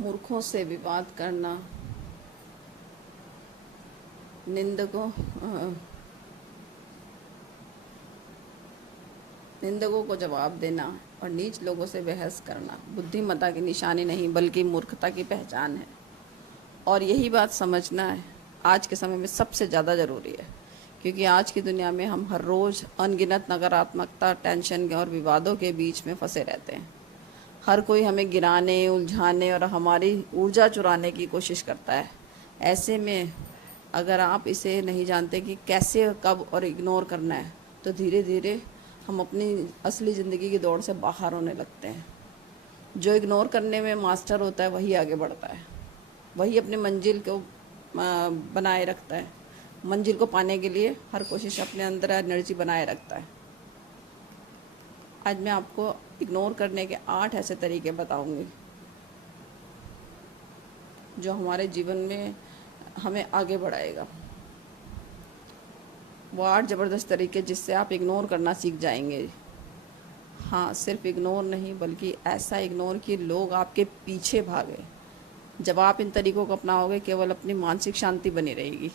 मूर्खों से विवाद करना, निंदकों को जवाब देना और नीच लोगों से बहस करना बुद्धिमत्ता की निशानी नहीं बल्कि मूर्खता की पहचान है। और यही बात समझना है आज के समय में सबसे ज़्यादा ज़रूरी है, क्योंकि आज की दुनिया में हम हर रोज़ अनगिनत नकारात्मकता, टेंशन और विवादों के बीच में फंसे रहते हैं। हर कोई हमें गिराने, उलझाने और हमारी ऊर्जा चुराने की कोशिश करता है। ऐसे में अगर आप इसे नहीं जानते कि कैसे, कब और इग्नोर करना है, तो धीरे धीरे हम अपनी असली ज़िंदगी की दौड़ से बाहर होने लगते हैं। जो इग्नोर करने में मास्टर होता है वही आगे बढ़ता है, वही अपनी मंजिल को बनाए रखता है। मंजिल को पाने के लिए हर कोशिश अपने अंदर एनर्जी बनाए रखता है। आज मैं आपको इग्नोर करने के 8 ऐसे तरीके बताऊंगी जो हमारे जीवन में हमें आगे बढ़ाएगा। वो 8 ज़बरदस्त तरीके जिससे आप इग्नोर करना सीख जाएंगे। हाँ, सिर्फ इग्नोर नहीं बल्कि ऐसा इग्नोर कि लोग आपके पीछे भागे। जब आप इन तरीकों को अपनाओगे केवल अपनी मानसिक शांति बनी रहेगी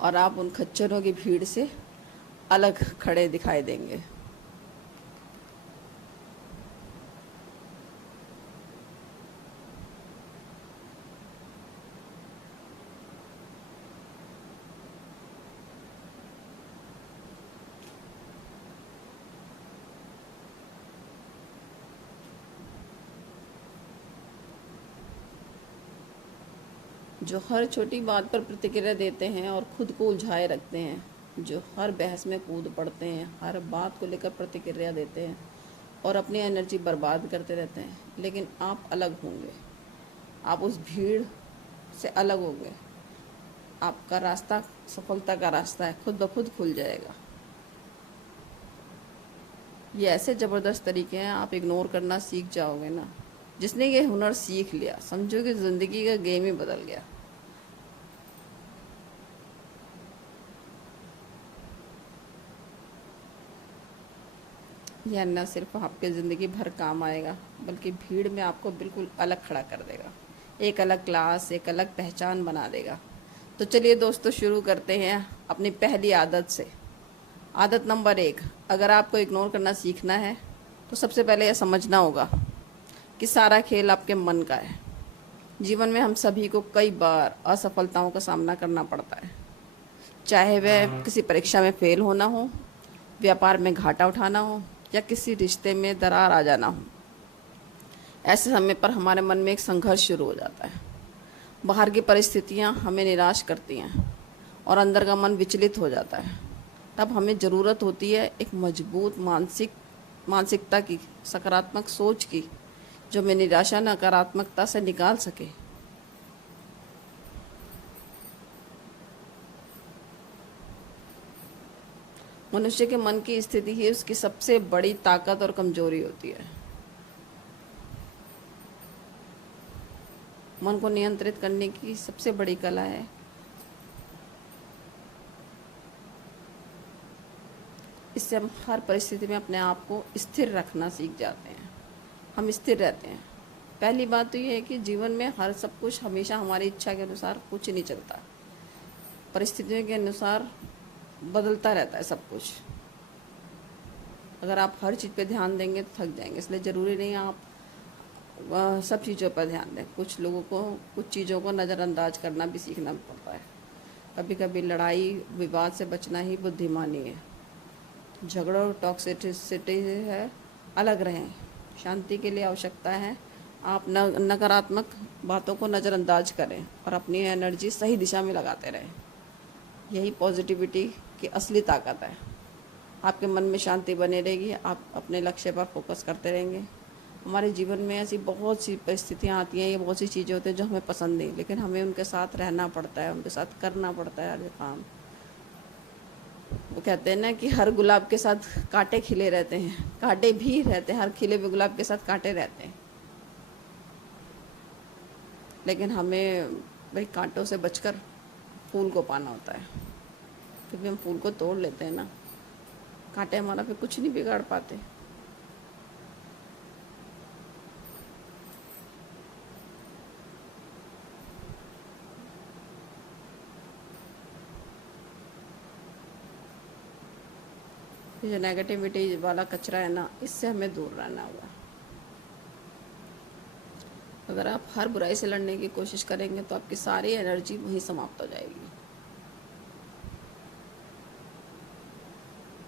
और आप उन खच्चरों की भीड़ से अलग खड़े दिखाई देंगे। जो हर छोटी बात पर प्रतिक्रिया देते हैं और खुद को उलझाए रखते हैं, जो हर बहस में कूद पड़ते हैं, हर बात को लेकर प्रतिक्रिया देते हैं और अपनी एनर्जी बर्बाद करते रहते हैं। लेकिन आप अलग होंगे, आप उस भीड़ से अलग होंगे। आपका रास्ता सफलता का रास्ता है, खुद ब खुद खुल जाएगा। ये ऐसे ज़बरदस्त तरीके हैं, आप इग्नोर करना सीख जाओगे ना। जिसने ये हुनर सीख लिया समझो कि ज़िंदगी का गेम ही बदल गया। यह न सिर्फ आपके ज़िंदगी भर काम आएगा बल्कि भीड़ में आपको बिल्कुल अलग खड़ा कर देगा, एक अलग क्लास, एक अलग पहचान बना देगा। तो चलिए दोस्तों, शुरू करते हैं अपनी पहली आदत से। आदत नंबर 1, अगर आपको इग्नोर करना सीखना है तो सबसे पहले यह समझना होगा कि सारा खेल आपके मन का है। जीवन में हम सभी को कई बार असफलताओं का सामना करना पड़ता है, चाहे वह किसी परीक्षा में फेल होना हो, व्यापार में घाटा उठाना हो या किसी रिश्ते में दरार आ जाना हो। ऐसे समय पर हमारे मन में एक संघर्ष शुरू हो जाता है। बाहर की परिस्थितियां हमें निराश करती हैं और अंदर का मन विचलित हो जाता है। तब हमें ज़रूरत होती है एक मजबूत मानसिकता की, सकारात्मक सोच की, जो हमें निराशा, नकारात्मकता से निकाल सके। मनुष्य के मन की स्थिति ही उसकी सबसे बड़ी ताकत और कमजोरी होती है। मन को नियंत्रित करने की सबसे बड़ी कला है इससे हम हर परिस्थिति में अपने आप को स्थिर रखना सीख जाते हैं। हम स्थिर रहते हैं। पहली बात तो ये है कि जीवन में हर सब कुछ हमेशा हमारी इच्छा के अनुसार कुछ नहीं चलता, परिस्थितियों के अनुसार बदलता रहता है सब कुछ। अगर आप हर चीज़ पे ध्यान देंगे तो थक जाएंगे, इसलिए ज़रूरी नहीं आप सब चीज़ों पर ध्यान दें। कुछ लोगों को कुछ चीज़ों को नज़रअंदाज करना भी सीखना पड़ता है। कभी कभी लड़ाई विवाद से बचना ही बुद्धिमानी है। झगड़ों और टॉक्सिसिटी है अलग रहें। शांति के लिए आवश्यकता है आप नकारात्मक बातों को नज़रअंदाज करें और अपनी एनर्जी सही दिशा में लगाते रहें। यही पॉजिटिविटी की असली ताकत है। आपके मन में शांति बनी रहेगी, आप अपने लक्ष्य पर फोकस करते रहेंगे। हमारे जीवन में ऐसी बहुत सी परिस्थितियाँ आती हैं, ये बहुत सी चीज़ें होती हैं जो हमें पसंद नहीं, लेकिन हमें उनके साथ रहना पड़ता है, उनके साथ करना पड़ता है हर काम। वो कहते हैं ना कि हर गुलाब के साथ कांटे खिले रहते हैं, कांटे भी रहते हैं, हर खिले हुए गुलाब के साथ कांटे रहते हैं। लेकिन हमें भाई कांटों से बचकर फूल को पाना होता है। फिर भी हम फूल को तोड़ लेते हैं ना, कांटे हमारा फिर कुछ नहीं बिगाड़ पाते। ये जो नेगेटिविटी वाला कचरा है ना, इससे हमें दूर रहना होगा। अगर आप हर बुराई से लड़ने की कोशिश करेंगे तो आपकी सारी एनर्जी वहीं समाप्त हो जाएगी।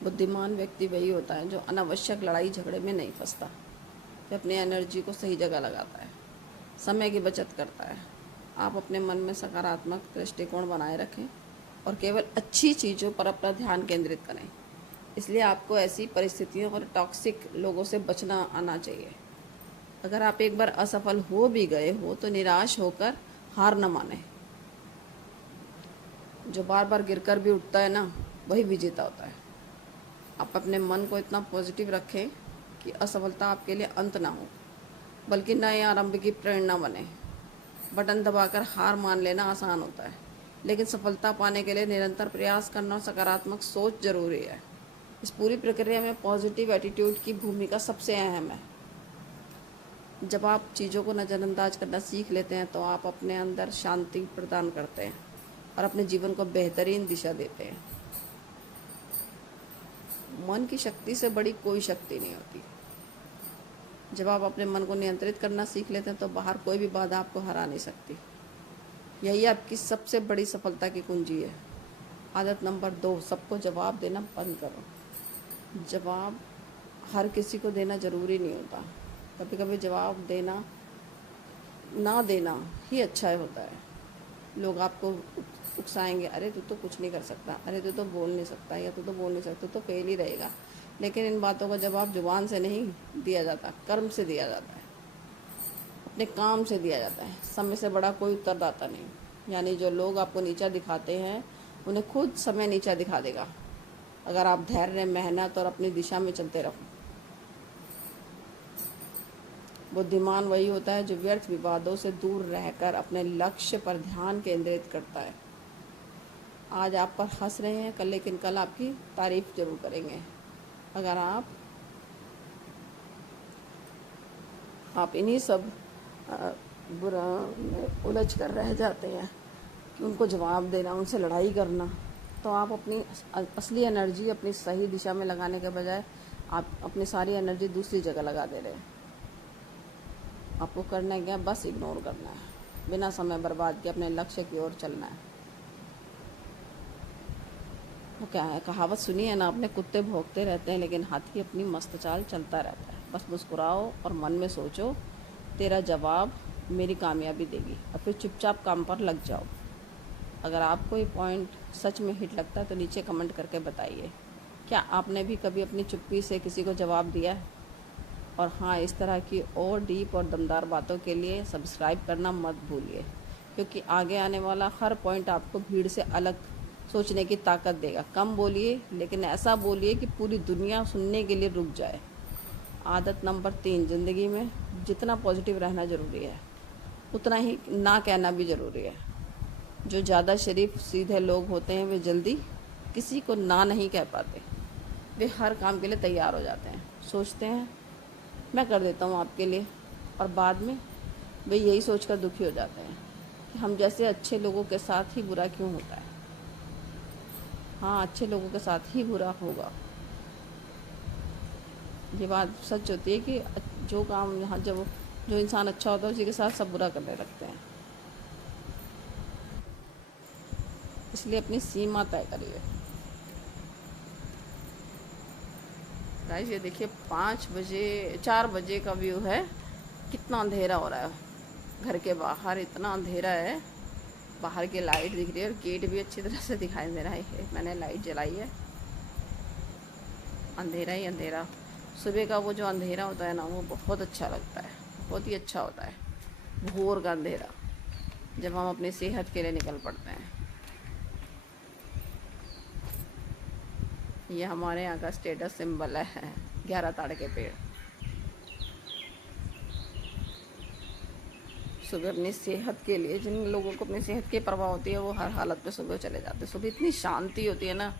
बुद्धिमान व्यक्ति वही होता है जो अनावश्यक लड़ाई झगड़े में नहीं फंसता, जो अपनी एनर्जी को सही जगह लगाता है, समय की बचत करता है। आप अपने मन में सकारात्मक दृष्टिकोण बनाए रखें और केवल अच्छी चीज़ों पर अपना ध्यान केंद्रित करें। इसलिए आपको ऐसी परिस्थितियों और टॉक्सिक लोगों से बचना आना चाहिए। अगर आप एक बार असफल हो भी गए हो तो निराश होकर हार न माने। जो बार बार गिरकर भी उठता है ना, वही विजेता होता है। आप अपने मन को इतना पॉजिटिव रखें कि असफलता आपके लिए अंत ना हो, बल्कि नए आरंभ की प्रेरणा बने। बटन दबाकर हार मान लेना आसान होता है, लेकिन सफलता पाने के लिए निरंतर प्रयास करना और सकारात्मक सोच जरूरी है। इस पूरी प्रक्रिया में पॉजिटिव एटीट्यूड की भूमिका सबसे अहम है। जब आप चीज़ों को नज़रअंदाज करना सीख लेते हैं तो आप अपने अंदर शांति प्रदान करते हैं और अपने जीवन को बेहतरीन दिशा देते हैं। मन की शक्ति से बड़ी कोई शक्ति नहीं होती। जब आप अपने मन को नियंत्रित करना सीख लेते हैं तो बाहर कोई भी बाधा आपको हरा नहीं सकती। यही आपकी सबसे बड़ी सफलता की कुंजी है। आदत नंबर 2, सबको जवाब देना बंद करो। जवाब हर किसी को देना ज़रूरी नहीं होता। कभी कभी जवाब देना ना देना ही अच्छा होता है। लोग आपको उकसाएंगे, अरे तू तो कुछ नहीं कर सकता, अरे तू तो बोल नहीं सकता, या तू तो बोल नहीं सकता, तो फेल ही रहेगा। लेकिन इन बातों का जवाब जुबान से नहीं दिया जाता, कर्म से दिया जाता है, अपने काम से दिया जाता है। समय से बड़ा कोई उत्तरदाता नहीं। यानी जो लोग आपको नीचा दिखाते हैं उन्हें खुद समय नीचा दिखा देगा, अगर आप धैर्य, मेहनत और अपनी दिशा में चलते रहो। बुद्धिमान वही होता है जो व्यर्थ विवादों से दूर रहकर अपने लक्ष्य पर ध्यान केंद्रित करता है। आज आप पर हंस रहे हैं कल, लेकिन कल आपकी तारीफ जरूर करेंगे। अगर आप इन्हीं सब बुरा में उलझ कर रह जाते हैं कि उनको जवाब देना, उनसे लड़ाई करना, तो आप अपनी असली एनर्जी अपनी सही दिशा में लगाने के बजाय आप अपनी सारी एनर्जी दूसरी जगह लगा दे रहे हैं। आपको करना क्या, बस इग्नोर करना है, बिना समय बर्बाद किए अपने लक्ष्य की ओर चलना है। वो क्या है, कहावत सुनी है ना आपने, कुत्ते भौंकते रहते हैं लेकिन हाथी अपनी मस्त चाल चलता रहता है। बस मुस्कुराओ और मन में सोचो, तेरा जवाब मेरी कामयाबी देगी, और फिर चुपचाप काम पर लग जाओ। अगर आपको ये पॉइंट सच में हिट लगता है तो नीचे कमेंट करके बताइए, क्या आपने भी कभी अपनी चुप्पी से किसी को जवाब दिया है? और हाँ, इस तरह की और डीप और दमदार बातों के लिए सब्सक्राइब करना मत भूलिए, क्योंकि आगे आने वाला हर पॉइंट आपको भीड़ से अलग सोचने की ताकत देगा। कम बोलिए, लेकिन ऐसा बोलिए कि पूरी दुनिया सुनने के लिए रुक जाए। आदत नंबर 3, ज़िंदगी में जितना पॉजिटिव रहना ज़रूरी है उतना ही ना कहना भी ज़रूरी है। जो ज़्यादा शरीफ सीधे लोग होते हैं वे जल्दी किसी को ना नहीं कह पाते। वे हर काम के लिए तैयार हो जाते हैं, सोचते हैं मैं कर देता हूँ आपके लिए, और बाद में वे यही सोचकर दुखी हो जाते हैं कि हम जैसे अच्छे लोगों के साथ ही बुरा क्यों होता है। हाँ, अच्छे लोगों के साथ ही बुरा होगा। ये बात सच होती है कि जो काम यहाँ जब जो इंसान अच्छा होता है उसी के साथ सब बुरा करने लगते हैं। इसलिए अपनी सीमा तय करिए। गाइस ये देखिए 4 बजे का व्यू है, कितना अंधेरा हो रहा है। घर के बाहर इतना अंधेरा है, बाहर की लाइट दिख रही है और गेट भी अच्छी तरह से दिखाई दे रहा है। मैंने लाइट जलाई है, अंधेरा ही अंधेरा। सुबह का वो जो अंधेरा होता है ना, वो बहुत अच्छा लगता है, बहुत ही अच्छा होता है। भोर का अंधेरा, जब हम अपनी सेहत के लिए निकल पड़ते हैं। ये हमारे यहाँ का स्टेटस सिंबल है 11 ताड़ के पेड़। सुबह अपनी सेहत के लिए, जिन लोगों को अपनी सेहत की परवाह होती है वो हर हालत में सुबह चले जाते हैं। सुबह इतनी शांति होती है ना,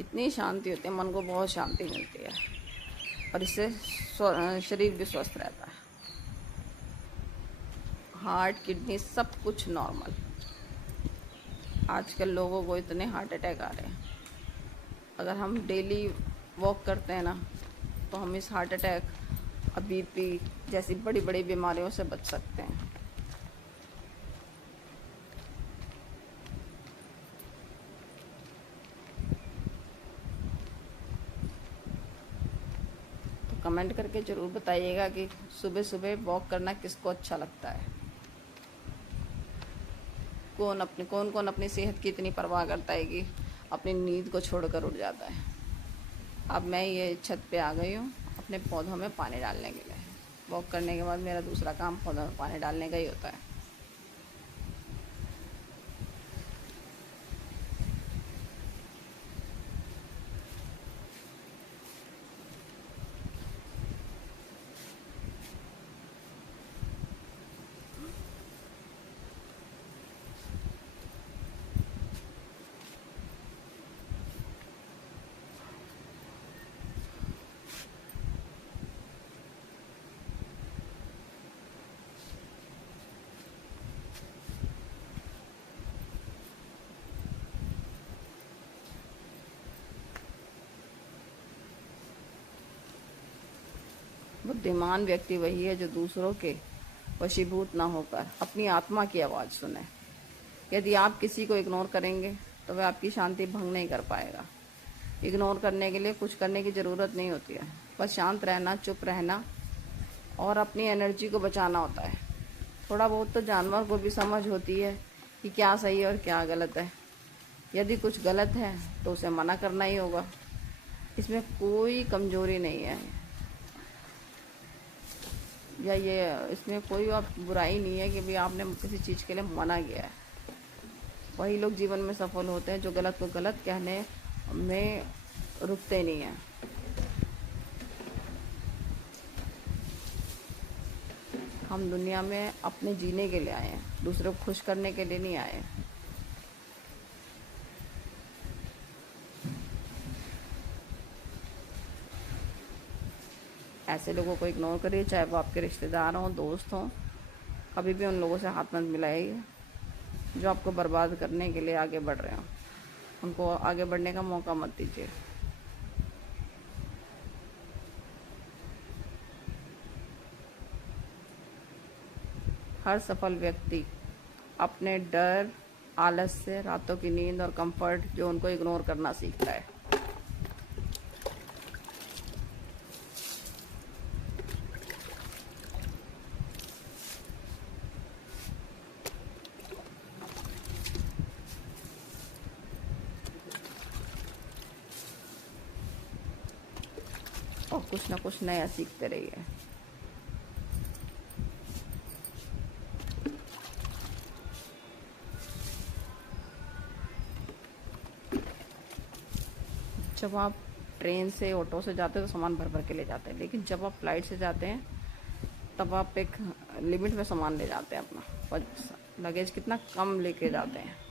इतनी शांति होती है, मन को बहुत शांति मिलती है और इससे शरीर भी स्वस्थ रहता है। हार्ट, किडनी सब कुछ नॉर्मल। आजकल लोगों को इतने हार्ट अटैक आ रहे हैं। अगर हम डेली वॉक करते हैं ना, तो हम इस हार्ट अटैक और बीपी जैसी बड़ी बड़ी बीमारियों से बच सकते हैं। तो कमेंट करके ज़रूर बताइएगा कि सुबह सुबह वॉक करना किसको अच्छा लगता है। कौन कौन अपनी सेहत की इतनी परवाह करता है कि अपनी नींद को छोड़कर उठ जाता है। अब मैं ये छत पे आ गई हूँ अपने पौधों में पानी डालने के लिए। वॉक करने के बाद मेरा दूसरा काम पौधों में पानी डालने का ही होता है। बुद्धिमान व्यक्ति वही है जो दूसरों के वशीभूत न होकर अपनी आत्मा की आवाज़ सुने। यदि आप किसी को इग्नोर करेंगे तो वह आपकी शांति भंग नहीं कर पाएगा। इग्नोर करने के लिए कुछ करने की ज़रूरत नहीं होती है, बस शांत रहना, चुप रहना और अपनी एनर्जी को बचाना होता है। थोड़ा बहुत तो जानवर को भी समझ होती है कि क्या सही है और क्या गलत है। यदि कुछ गलत है तो उसे मना करना ही होगा। इसमें कोई कमजोरी नहीं है, या ये इसमें कोई आप बुराई नहीं है कि भाई आपने किसी चीज़ के लिए मना किया है। वही लोग जीवन में सफल होते हैं जो गलत को गलत कहने में रुकते नहीं हैं। हम दुनिया में अपने जीने के लिए आए हैं, दूसरों को खुश करने के लिए नहीं आए हैं। ऐसे लोगों को इग्नोर करिए, चाहे वो आपके रिश्तेदार हों, दोस्त हों। कभी भी उन लोगों से हाथ मत मिलाइए जो आपको बर्बाद करने के लिए आगे बढ़ रहे हों। उनको आगे बढ़ने का मौका मत दीजिए। हर सफल व्यक्ति अपने डर, आलस्य, रातों की नींद और कंफर्ट जो उनको इग्नोर करना सीखता है। और कुछ ना कुछ नया सीखते रहिए। जब आप ट्रेन से, ऑटो से जाते हैं तो सामान भर भर के ले जाते हैं, लेकिन जब आप फ्लाइट से जाते हैं तब आप एक लिमिट में सामान ले जाते हैं अपना, और लगेज कितना कम लेके जाते हैं।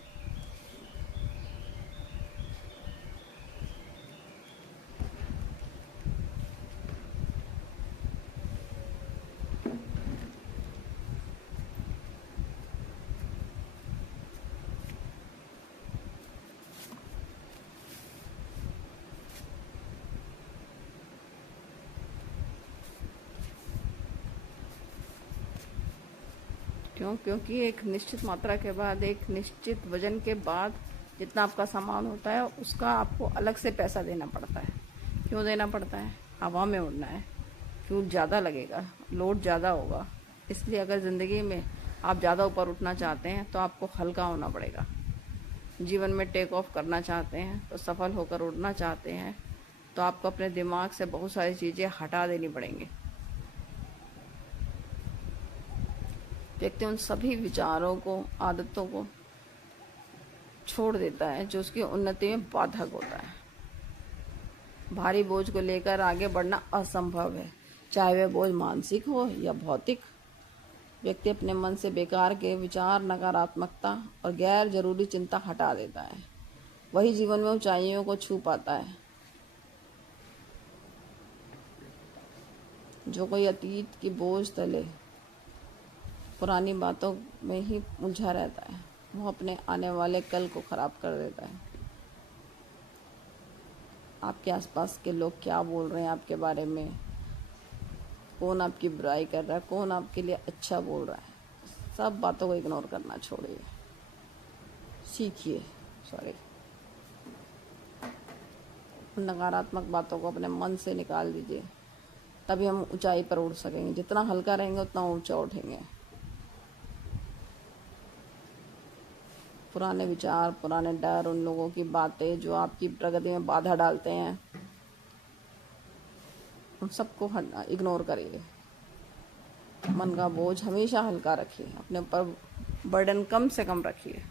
क्योंकि एक निश्चित मात्रा के बाद, एक निश्चित वजन के बाद जितना आपका सामान होता है उसका आपको अलग से पैसा देना पड़ता है। क्यों देना पड़ता है? हवा में उड़ना है, क्यों ज़्यादा लगेगा, लोड ज़्यादा होगा। इसलिए अगर ज़िंदगी में आप ज़्यादा ऊपर उठना चाहते हैं तो आपको हल्का होना पड़ेगा। जीवन में टेक ऑफ करना चाहते हैं, तो सफल होकर उड़ना चाहते हैं, तो आपको अपने दिमाग से बहुत सारी चीज़ें हटा देनी पड़ेंगी। व्यक्ति उन सभी विचारों को, आदतों को छोड़ देता है जो उसकी उन्नति में बाधक होता है। भारी बोझ को लेकर आगे बढ़ना असंभव है, चाहे वह बोझ मानसिक हो या भौतिक। व्यक्ति अपने मन से बेकार के विचार, नकारात्मकता और गैर जरूरी चिंता हटा देता है, वही जीवन में ऊंचाइयों को छू पाता है। जो कोई अतीत की बोझ तले, पुरानी बातों में ही उलझा रहता है, वो अपने आने वाले कल को खराब कर देता है। आपके आसपास के लोग क्या बोल रहे हैं आपके बारे में, कौन आपकी बुराई कर रहा है, कौन आपके लिए अच्छा बोल रहा है, सब बातों को इग्नोर करना छोड़िए, सीखिए। सॉरी, नकारात्मक बातों को अपने मन से निकाल दीजिए, तभी हम ऊंचाई पर उड़ सकेंगे। जितना हल्का रहेंगे उतना ऊंचा उठेंगे। पुराने विचार, पुराने डर, उन लोगों की बातें जो आपकी प्रगति में बाधा डालते हैं, उन सबको इग्नोर करिए। मन का बोझ हमेशा हल्का रखिए, अपने ऊपर बर्डन कम से कम रखिए।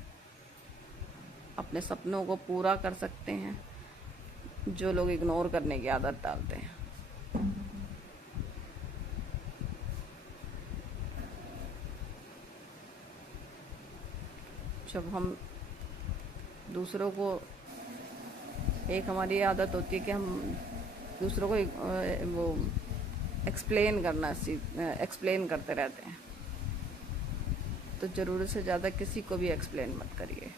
अपने सपनों को पूरा कर सकते हैं जो लोग इग्नोर करने की आदत डालते हैं। जब हम दूसरों को, एक हमारी आदत होती है कि हम दूसरों को वो एक्सप्लेन करते रहते हैं, तो ज़रूरत से ज़्यादा किसी को भी एक्सप्लेन मत करिए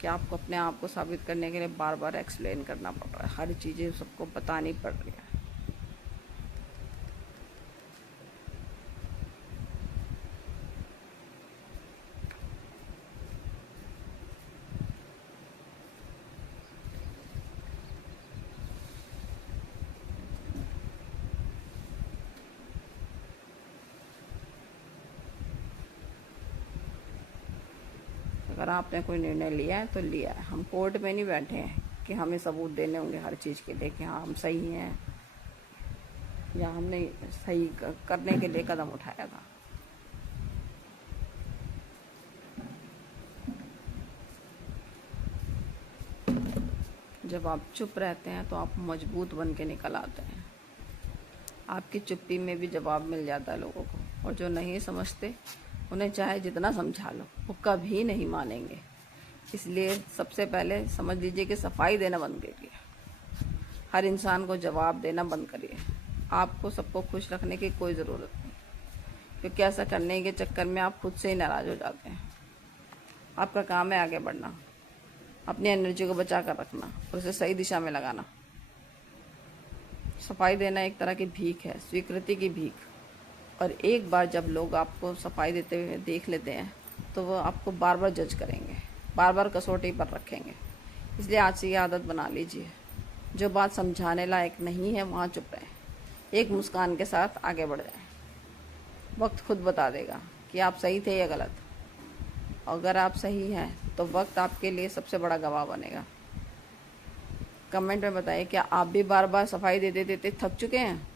कि आपको अपने आप को साबित करने के लिए बार बार एक्सप्लेन करना पड़ रहा है, हर चीज़ें सबको बतानी पड़ रही है। अगर आपने कोई निर्णय लिया है तो लिया है। हम कोर्ट में नहीं बैठे हैं कि हमें सबूत देने होंगे हर चीज़ के लिए कि हाँ हम सही हैं या हमने सही करने के लिए कदम उठाया था। जब आप चुप रहते हैं तो आप मजबूत बन के निकल आते हैं। आपकी चुप्पी में भी जवाब मिल जाता है लोगों को, और जो नहीं समझते उन्हें चाहे जितना समझा लो वो कभी नहीं मानेंगे। इसलिए सबसे पहले समझ लीजिए कि सफाई देना बंद करिए, हर इंसान को जवाब देना बंद करिए। आपको सबको खुश रखने की कोई ज़रूरत नहीं, क्योंकि ऐसा करने के चक्कर में आप खुद से ही नाराज़ हो जाते हैं। आपका काम है आगे बढ़ना, अपनी एनर्जी को बचा कर रखना और उसे सही दिशा में लगाना। सफाई देना एक तरह की भीख है, स्वीकृति की भीख। और एक बार जब लोग आपको सफाई देते हुए देख लेते हैं तो वो आपको बार बार जज करेंगे, बार बार कसौटी पर रखेंगे। इसलिए आज से ये आदत बना लीजिए, जो बात समझाने लायक नहीं है वहाँ चुप रहें, एक मुस्कान के साथ आगे बढ़ जाएं। वक्त खुद बता देगा कि आप सही थे या गलत। अगर आप सही हैं तो वक्त आपके लिए सबसे बड़ा गवाह बनेगा। कमेंट में बताइए, क्या आप भी बार बार सफाई देते देते थक चुके हैं?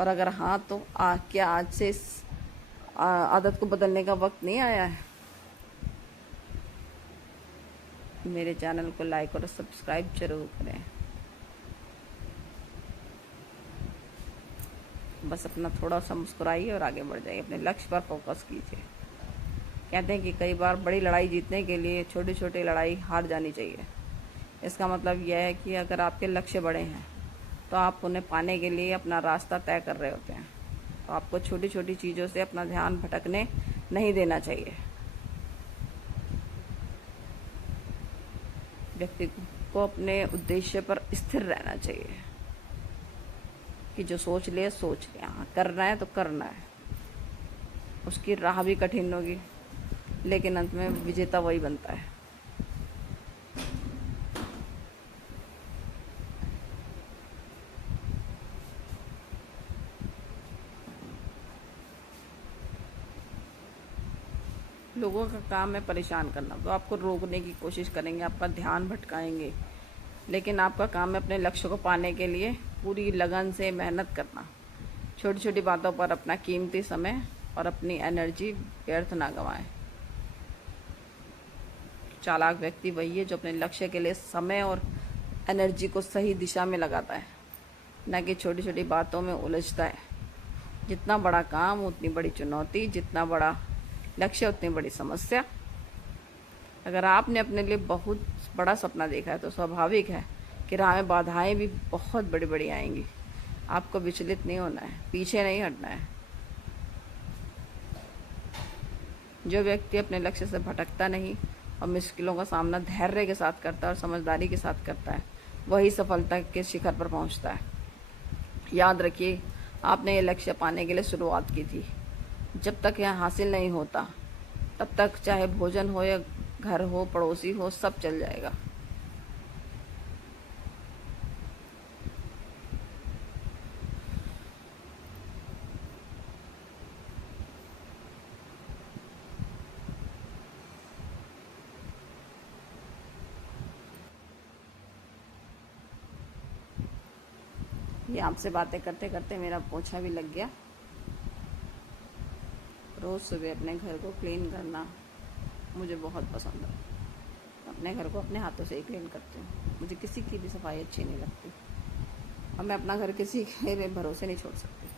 और अगर हाँ तो क्या आज से इस आदत को बदलने का वक्त नहीं आया है? मेरे चैनल को लाइक और सब्सक्राइब जरूर करें। बस अपना थोड़ा सा मुस्कुराइए और आगे बढ़ जाइए, अपने लक्ष्य पर फोकस कीजिए। कहते हैं कि कई बार बड़ी लड़ाई जीतने के लिए छोटी छोटी लड़ाई हार जानी चाहिए। इसका मतलब यह है कि अगर आपके लक्ष्य बड़े हैं तो आप उन्हें पाने के लिए अपना रास्ता तय कर रहे होते हैं, तो आपको छोटी छोटी चीज़ों से अपना ध्यान भटकने नहीं देना चाहिए। व्यक्ति को अपने उद्देश्य पर स्थिर रहना चाहिए कि जो सोच ले, हाँ करना है तो करना है। उसकी राह भी कठिन होगी, लेकिन अंत में विजेता वही बनता है। लोगों का काम है परेशान करना, तो आपको रोकने की कोशिश करेंगे, आपका ध्यान भटकाएंगे, लेकिन आपका काम है अपने लक्ष्य को पाने के लिए पूरी लगन से मेहनत करना। छोटी छोटी बातों पर अपना कीमती समय और अपनी एनर्जी व्यर्थ ना गंवाएं। चालाक व्यक्ति वही है जो अपने लक्ष्य के लिए समय और एनर्जी को सही दिशा में लगाता है, न कि छोटी छोटी बातों में उलझता है। जितना बड़ा काम उतनी बड़ी चुनौती, जितना बड़ा लक्ष्य उतनी बड़ी समस्या। अगर आपने अपने लिए बहुत बड़ा सपना देखा है तो स्वाभाविक है कि राह में बाधाएं भी बहुत बड़ी बड़ी आएंगी। आपको विचलित नहीं होना है, पीछे नहीं हटना है। जो व्यक्ति अपने लक्ष्य से भटकता नहीं और मुश्किलों का सामना धैर्य के साथ करता है और समझदारी के साथ करता है, वही सफलता के शिखर पर पहुंचता है। याद रखिए, आपने ये लक्ष्य पाने के लिए शुरुआत की थी। जब तक यह हासिल नहीं होता तब तक चाहे भोजन हो या घर हो, पड़ोसी हो, सब चल जाएगा। ये आपसे बातें करते करते मेरा पोछा भी लग गया। रोज़ सुबह अपने घर को क्लीन करना मुझे बहुत पसंद है। अपने घर को अपने हाथों से ही क्लीन करती हूँ। मुझे किसी की भी सफाई अच्छी नहीं लगती और मैं अपना घर किसी के भरोसे नहीं छोड़ सकती।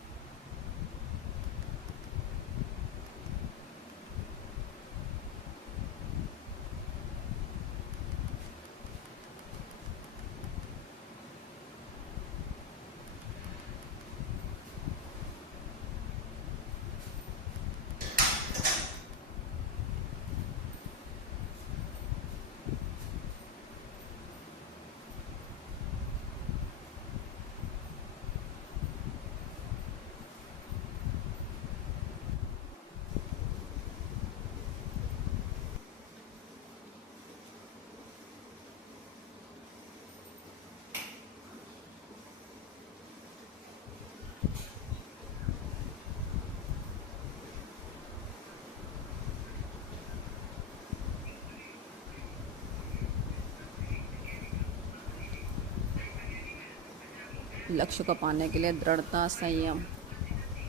लक्ष्य को पाने के लिए दृढ़ता, संयम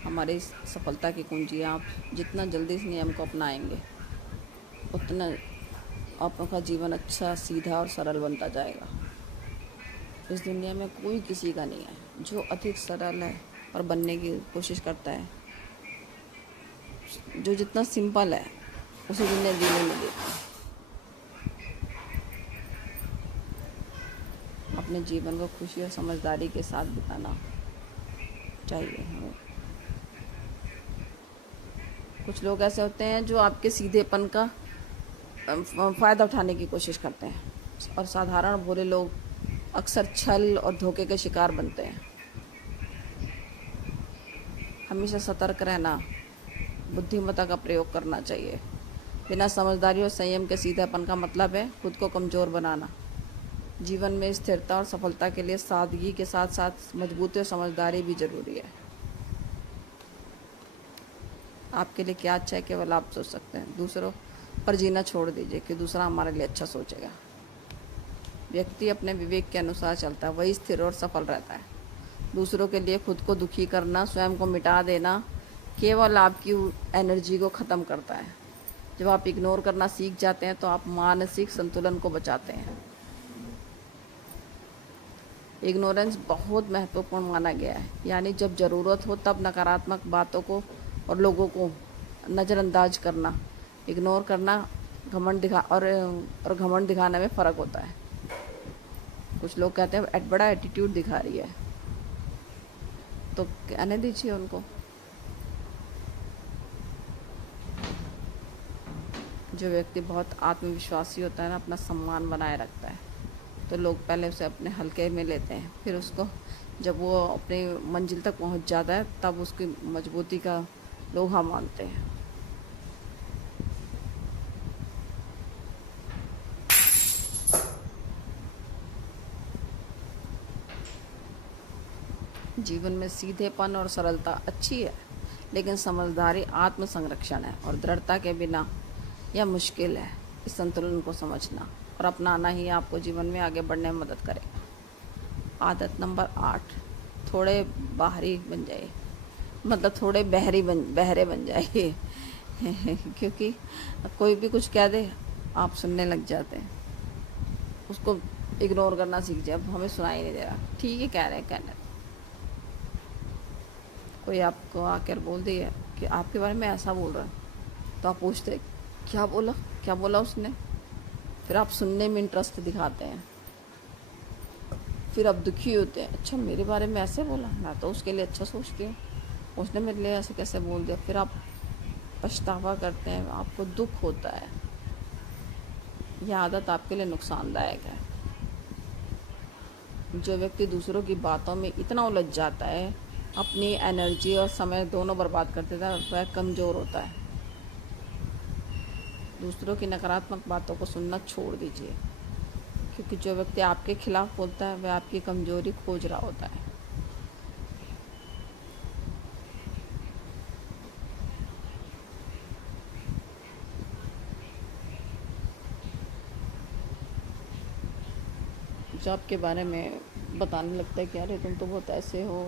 हमारी सफलता की कुंजी है। आप जितना जल्दी इस नियम को अपनाएंगे उतना आपका जीवन अच्छा, सीधा और सरल बनता जाएगा। इस दुनिया में कोई किसी का नहीं है। जो अधिक सरल है और बनने की कोशिश करता है, जो जितना सिंपल है उसे दुनिया जीने नहीं देती। अपने जीवन को खुशी और समझदारी के साथ बिताना चाहिए हमें। कुछ लोग ऐसे होते हैं जो आपके सीधेपन का फ़ायदा उठाने की कोशिश करते हैं और साधारण भोले लोग अक्सर छल और धोखे के शिकार बनते हैं। हमेशा सतर्क रहना, बुद्धिमत्ता का प्रयोग करना चाहिए। बिना समझदारी और संयम के सीधापन का मतलब है खुद को कमज़ोर बनाना। जीवन में स्थिरता और सफलता के लिए सादगी के साथ साथ मजबूती और समझदारी भी ज़रूरी है। आपके लिए क्या अच्छा है केवल आप सोच सकते हैं। दूसरों पर जीना छोड़ दीजिए कि दूसरा हमारे लिए अच्छा सोचेगा। व्यक्ति अपने विवेक के अनुसार चलता है, वही स्थिर और सफल रहता है। दूसरों के लिए खुद को दुखी करना, स्वयं को मिटा देना केवल आपकी एनर्जी को ख़त्म करता है। जब आप इग्नोर करना सीख जाते हैं तो आप मानसिक संतुलन को बचाते हैं। इग्नोरेंस बहुत महत्वपूर्ण माना गया है, यानी जब ज़रूरत हो तब नकारात्मक बातों को और लोगों को नज़रअंदाज करना। इग्नोर करना घमंड घमंड दिखाने में फ़र्क होता है। कुछ लोग कहते हैं बड़ा एटीट्यूड दिखा रही है, तो कहने दीजिए उनको। जो व्यक्ति बहुत आत्मविश्वासी होता है ना, अपना सम्मान बनाए रखता है, तो लोग पहले उसे अपने हल्के में लेते हैं, फिर उसको जब वो अपनी मंजिल तक पहुंच जाता है तब उसकी मजबूती का लोहा मानते हैं। जीवन में सीधेपन और सरलता अच्छी है, लेकिन समझदारी आत्म संरक्षण है और दृढ़ता के बिना यह मुश्किल है। इस संतुलन को समझना और अपनाना ही आपको जीवन में आगे बढ़ने में मदद करेगा। आदत नंबर 8, थोड़े बाहरी बन जाइए, मतलब थोड़े बहरे बन जाइए क्योंकि कोई भी कुछ कह दे आप सुनने लग जाते हैं। उसको इग्नोर करना सीख जाए। अब हमें सुनाई नहीं दे रहा, ठीक है कह रहे हैं कहने। कोई आपको आकर बोल दिया कि आपके बारे में ऐसा बोल रहा है, तो आप पूछते क्या बोला उसने। फिर आप सुनने में इंटरेस्ट दिखाते हैं, फिर आप दुखी होते हैं, अच्छा मेरे बारे में ऐसे बोला, मैं तो उसके लिए अच्छा सोचती हूँ, उसने मेरे लिए ऐसे कैसे बोल दिया। फिर आप पछतावा करते हैं, आपको दुख होता है। यह आदत आपके लिए नुकसानदायक है। जो व्यक्ति दूसरों की बातों में इतना उलझ जाता है, अपनी एनर्जी और समय दोनों बर्बाद कर देता है, वह कमज़ोर होता है। दूसरों की नकारात्मक बातों को सुनना छोड़ दीजिए, क्योंकि जो व्यक्ति आपके खिलाफ बोलता है वह आपकी कमज़ोरी खोज रहा होता है। जो आपके बारे में बताने लगता है कि अरे तुम तो बहुत ऐसे हो,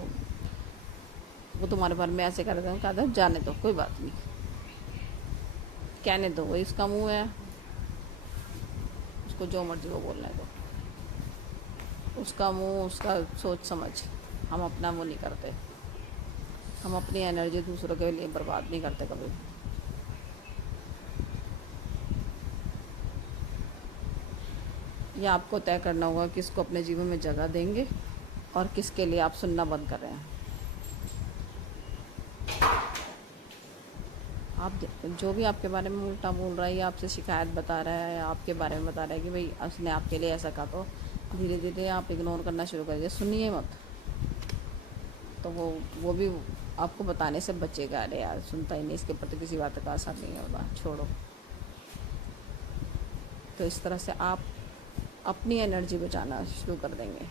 वो तुम्हारे बारे में ऐसे कर रहे थे, कहता है जाने दो, कोई बात नहीं, कहने दो, वो इसका मुंह है, उसको जो मर्जी वो बोलने दो, उसका मुंह, उसका सोच समझ। हम अपना वो नहीं करते, हम अपनी एनर्जी दूसरों के लिए बर्बाद नहीं करते कभी। यह आपको तय करना होगा कि किसको अपने जीवन में जगह देंगे और किसके लिए आप सुनना बंद कर रहे हैं। आप जो भी आपके बारे में उल्टा बोल रहा है या आपसे शिकायत बता रहा है या आपके बारे में बता रहा है कि भाई उसने आपके लिए ऐसा कहा, तो धीरे धीरे आप इग्नोर करना शुरू करिए, सुनिए मत। तो वो भी आपको बताने से बचेगा, अरे यार सुनता ही नहीं, इसके प्रति किसी बात का असर नहीं होगा, छोड़ो। तो इस तरह से आप अपनी एनर्जी बचाना शुरू कर देंगे,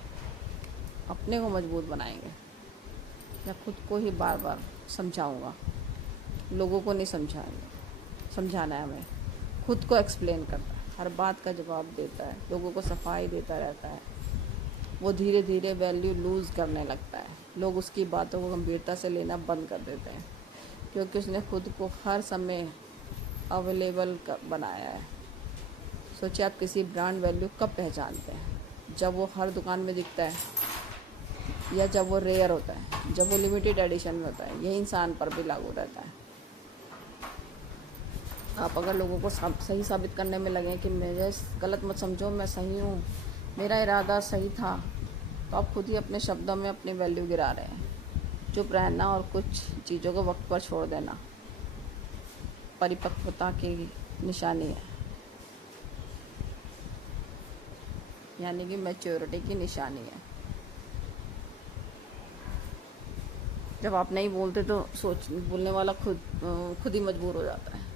अपने को मजबूत बनाएंगे। या खुद को ही बार बार समझाऊंगा, लोगों को नहीं समझाना है हमें, खुद को एक्सप्लेन करना है, हर बात का जवाब देता है, लोगों को सफाई देता रहता है। वो धीरे धीरे वैल्यू लूज़ करने लगता है, लोग उसकी बातों को गंभीरता से लेना बंद कर देते हैं, क्योंकि उसने खुद को हर समय अवेलेबल बनाया है। सोचिए आप किसी ब्रांड वैल्यू कब पहचानते हैं? जब वो हर दुकान में दिखता है या जब वो रेयर होता है, जब वो लिमिटेड एडिशन में होता है। यही इंसान पर भी लागू रहता है। आप अगर लोगों को सही साबित करने में लगें कि मुझे गलत मत समझो, मैं सही हूँ, मेरा इरादा सही था, तो आप खुद ही अपने शब्दों में अपनी वैल्यू गिरा रहे हैं। चुप रहना और कुछ चीज़ों को वक्त पर छोड़ देना परिपक्वता की निशानी है, यानी कि मैच्योरिटी की निशानी है। जब आप नहीं बोलते तो बोलने वाला खुद ही मजबूर हो जाता है।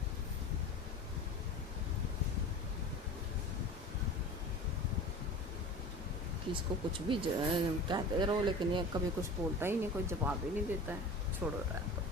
कि इसको कुछ भी कहते रहो, लेकिन ये कभी कुछ बोलता ही नहीं, कोई जवाब ही नहीं देता है, छोड़ो रहा है।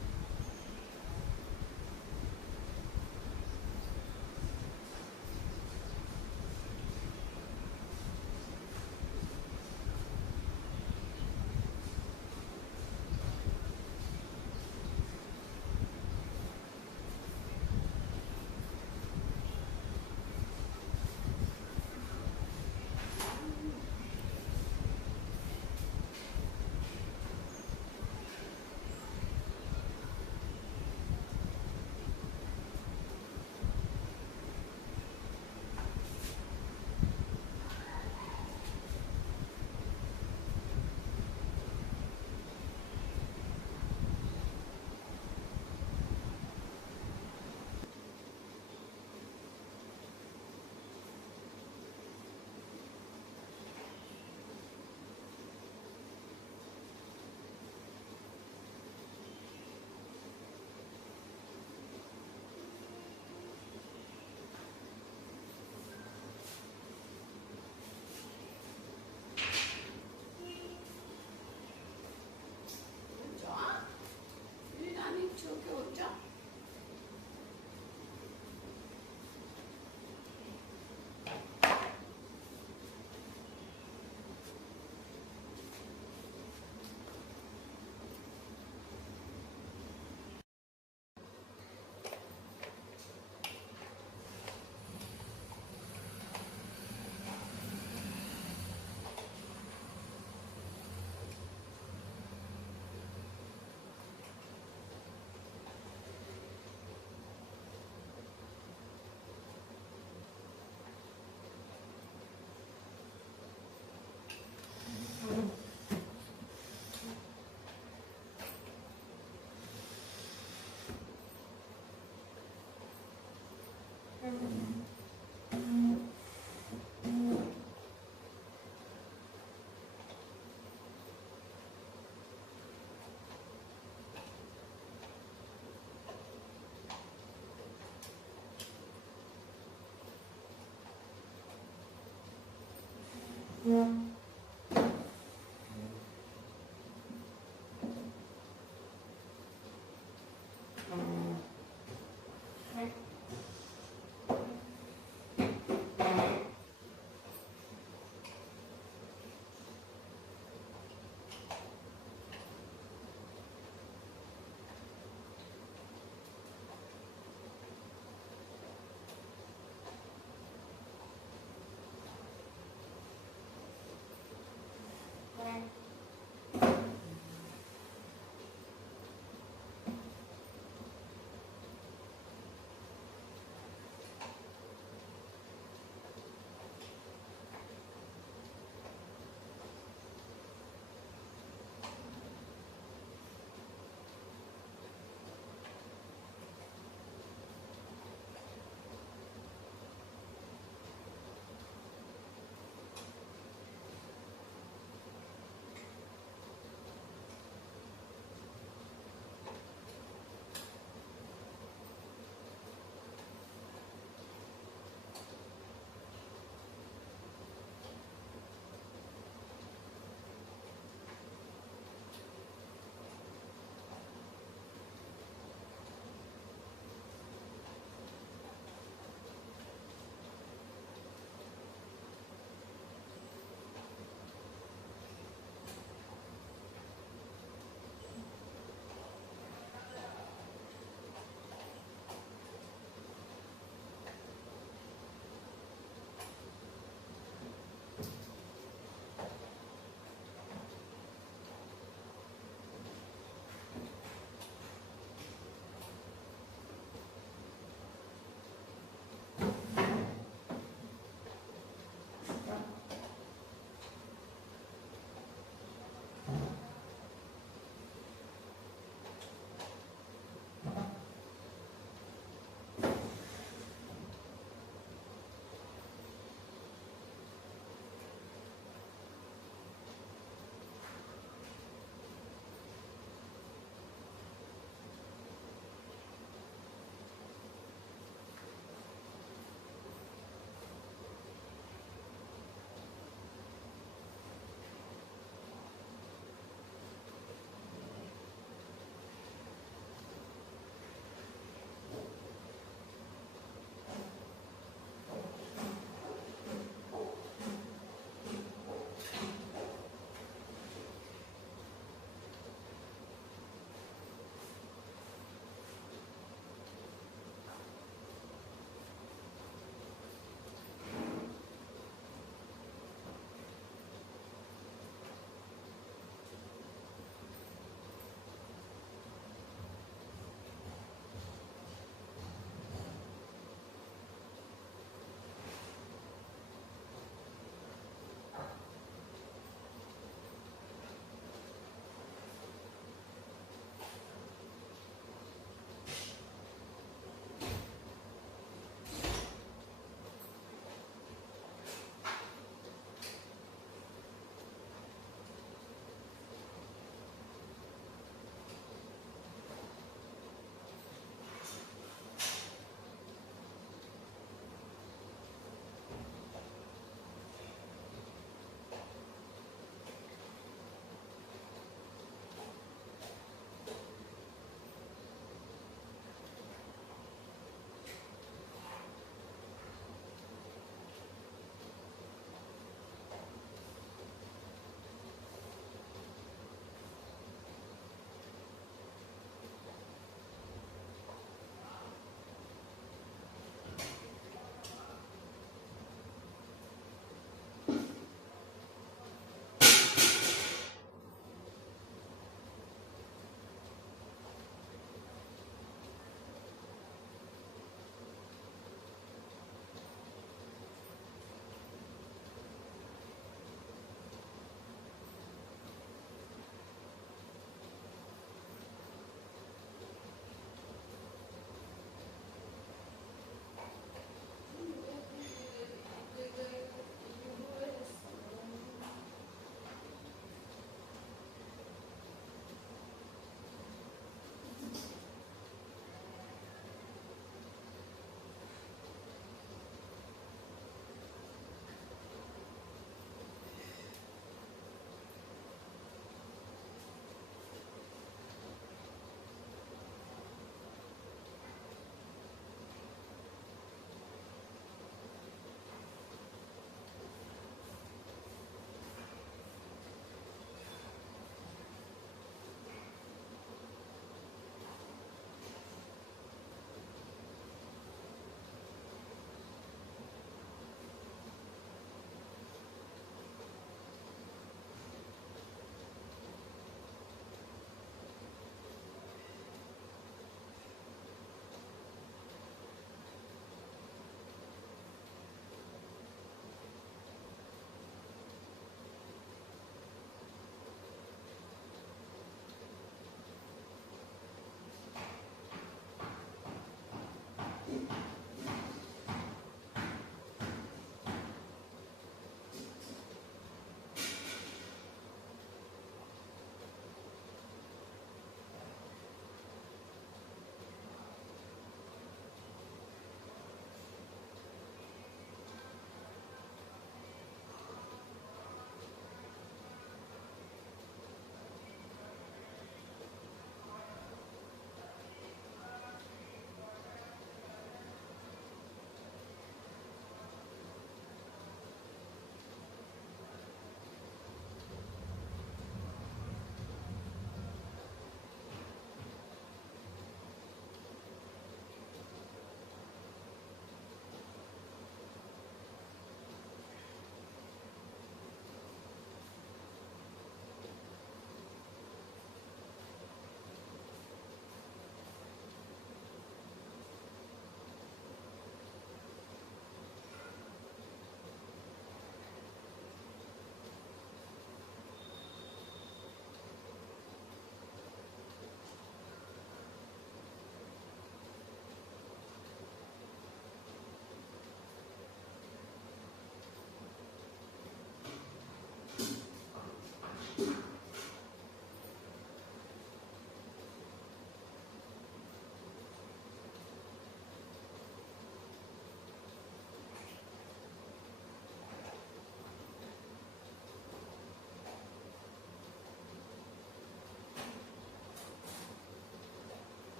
हैं।